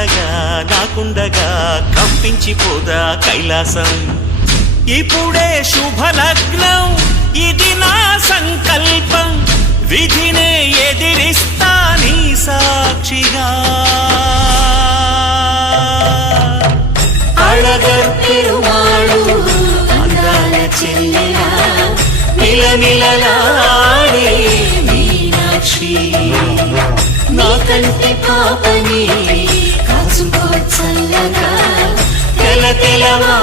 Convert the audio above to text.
అండగా నాకుండగా కంపించిపోదా కైలాసం. ఇప్పుడే శుభలగ్నం, ఇది నా సంకల్పం, విధినే ఎదిరిస్తా నీ సాక్షిగా. అళగర్ పెరుమాళు అందాల చెల్లెలా మిలమిలలాడే మీనాక్షి, నా కంటి పాపని కాచుకో చల్లగా తెల తెలవా